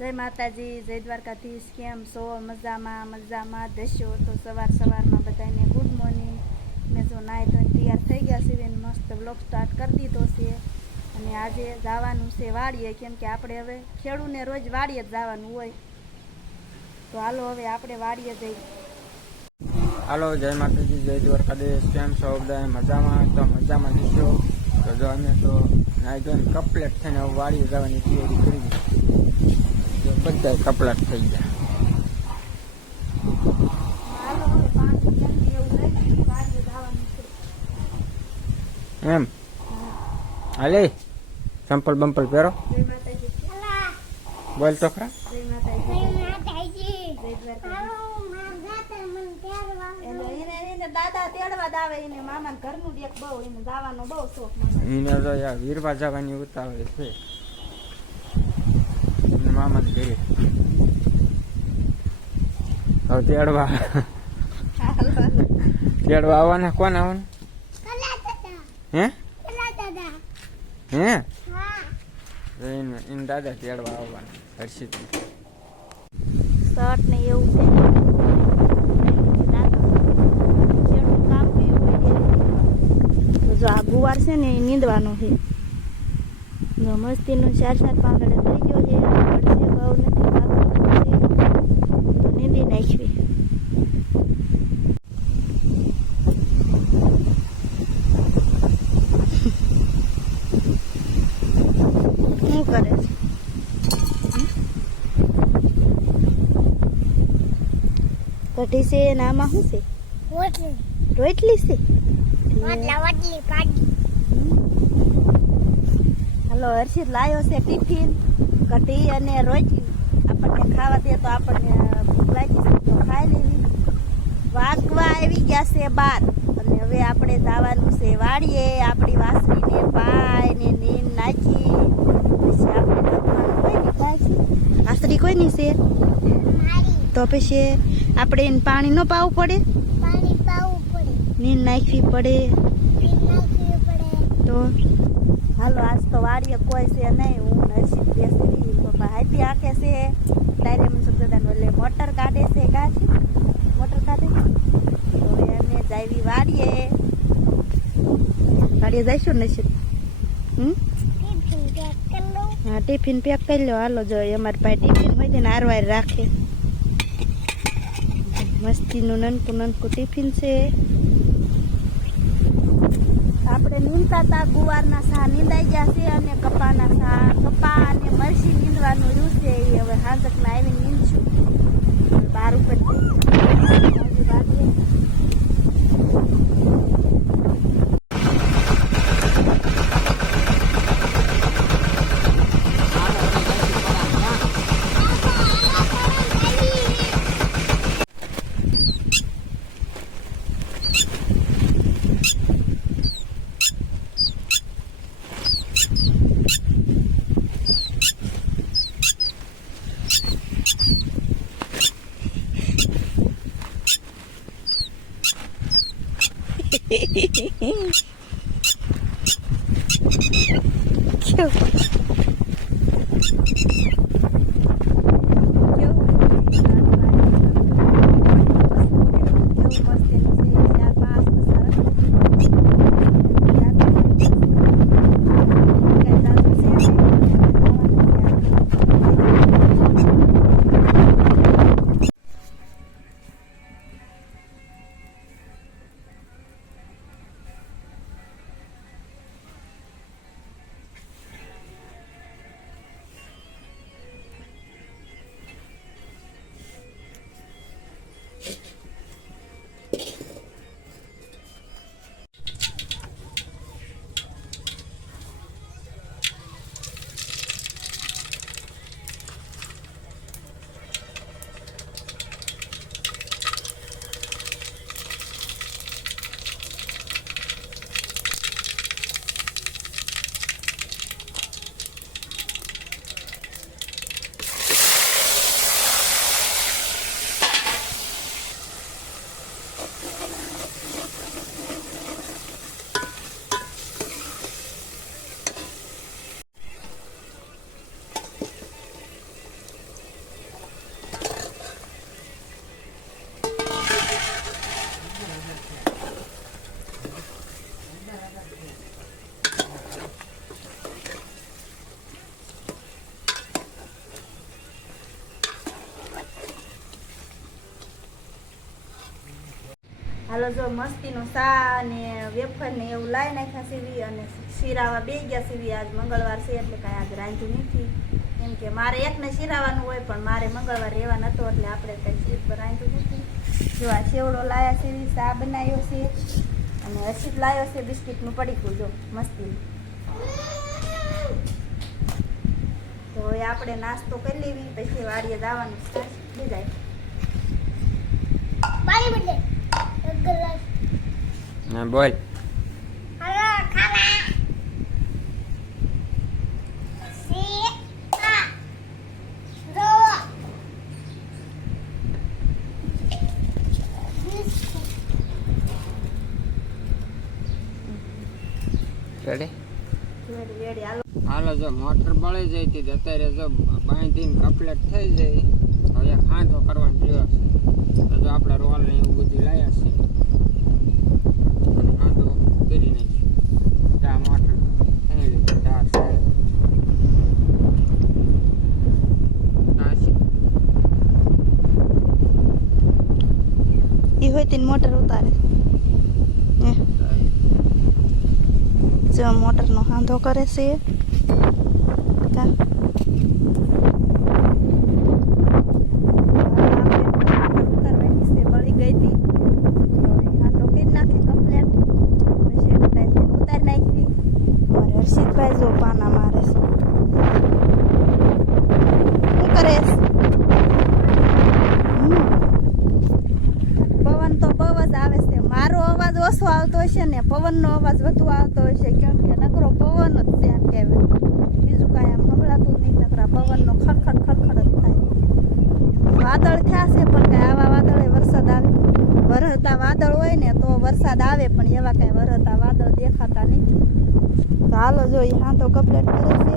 જય માતાજી, જય દ્વારકાધીશ. કેમ છો? મજામાં મજામાં દસ્યો તો સવારમાં બધાને ગુડ મોર્નિંગ. મેં જો નાહી ધોઈને તૈયાર થઈ ગયા છે ને મસ્ત બ્લોગ સ્ટાર્ટ કરી દીધો છે. અને આજે જવાનું છે વાડીએ, કેમ કે આપણે હવે ખેડૂને રોજ વાડીએ જ જવાનું હોય. તો હાલો હવે આપણે વાડીએ જઈએ. હાલો, જય માતાજી, જય દ્વારકાધીશ. કેમ છો બધા? મજામાં? તો મજામાં જશો તો જો અમે તો નાહી ધોઈને કપલેટ થઈને વાડીએ જવાની તૈયારી કરી દીધી. બધા કપલાટ થઈ ગયા. એમ હાલે સંપલ બંપલ પહેરો. બોલ તો ખરા. દાદા તેડવા દાવે એને મામા ઘરનું એક બહુ એને દાવાનો બહુ શોખ. એને તો યાર વીરવા જવાની ઉતાવળ છે મામા ને ઘરે. હવે તેડવા આવવાના. કોણ આવવાનું? હે હે એને દાદા તેડવા આવવાના. હર્ષિત શર્ટ ને એવું છે. જો આ ગુવાર છે ને એ નીંદવાનો છે. જો મસ્તીનું 4-4 પાંદડે થઈ ગયો છે. બહુ નથી તો નીંદી નાખવી. શું કરે છે? કઢી છે ને આમાં શું છે? રોટલી છે. હાલો, હર્ષિત લાવ્યો છે ટિફિન, કઢી અને રોટલી. આપણને ખાવા દે તો આપણને ભૂખ લાગી છે તો ખાઈ લેવી. વાગવા આવી ગયા છે 12 અને હવે આપણે જવાનું છે વાડીએ. આપણી વાસળીને પાય ને નીંદ નાખી પછી આપણે વાસળી કોઈની છે તો પછી આપણે એને પાણી ન પાવું પડે, નીંદ નાખવી પડે. તો હાલો, આજ તો વાડીએ કોઈ છે નહીં. હું નરસિંહ બેસી પપ્પા હાથી આંકે છે. ડાયરે મનસુખદાદાને એટલે મોટર કાઢે છે. મોટર કાઢે હવે અમે જાવી વાડીએ જઈશું નરસિંહ. હા, ટિફિન પેક કરી લો. હાલો, જો અમારી પાસે ટિફિન હોય છે ને આરવાર રાખે. મસ્તીનું નનકું ટિફિન છે. આપણે નીંદતા હતા ગુવારના સા નીંદાઈ ગયા છે અને કપાના સા કપા અને મરસી નીંદવાનું રહ્યું છે. એ હવે હાંજકના આવીને નીંદશું. બાર ઉપર હાલો જો મસ્તીનો સા ને વેફર ને એવું લાવી નાખ્યા સીવી અને શીરાવા બે ગયા સીવી. આજ મંગળવાર છે એટલે કાંઈ આજ રાંધ્યું નથી, કેમ કે મારે એકને શીરાવાનું હોય પણ મારે મંગળવાર રહેવા નતો એટલે આપણે કંઈ શીર પર રાંધ્યું નથી. જો આ સેવડો લાયા સીવી, સા બનાવ્યો છે અને હર્ષિત લાવ્યો છે બિસ્કિટનું પડીકું જો મસ્તી. તો હવે આપણે નાસ્તો કરી લેવી પછી વાડીએ જવાનું સ્ટાર્ટ થઈ જાય. ને બોલ રેડી રેડી હાલો. હાલો જો મોટર બળી જાય હતી અત્યારે જો બાંધીને કમ્પ્લીટ થઈ જાય. હવે ખાંડો કરવાનો રહ્યો છે તો જો આપણે રોલ ને એવું બધું લાવ્યા છે અને ખાંડો કરી નાખ્યું. ત્યાં મોટર થઈ લીધી ચાર સાઈડ ઈ હોય તેની મોટર ઉતારે જો મોટરનો હાંધો કરે છે. બળી ગઈ હતી હાંધો કરી નાખે કમ્પ્લેટ પછી ઉતારી નાખી. મારે હર્ષિતભાઈ જો પાના મારે છે. શું કરે પવન તો બહુ જ આવે છે. મારો અવાજ ઓછો આવતો હશે ને પવનનો અવાજ વધુ આવતો હશે કેમ કે નકરો પવન જ છે એમ કહેવાય. બીજું કાંઈ આમ સંભળાતું નહીં, નકરા પવનનો ખડખડ ખડખડ જ થાય. વાદળ થયા છે પણ કાંઈ આવા વાદળે વરસાદ આવે. વરહતા વાદળ હોય ને તો વરસાદ આવે પણ એવા કાંઈ વરહતા વાદળ દેખાતા નથી. તો હાલો જો એ હાંધો કમ્પ્લીટ કરે છે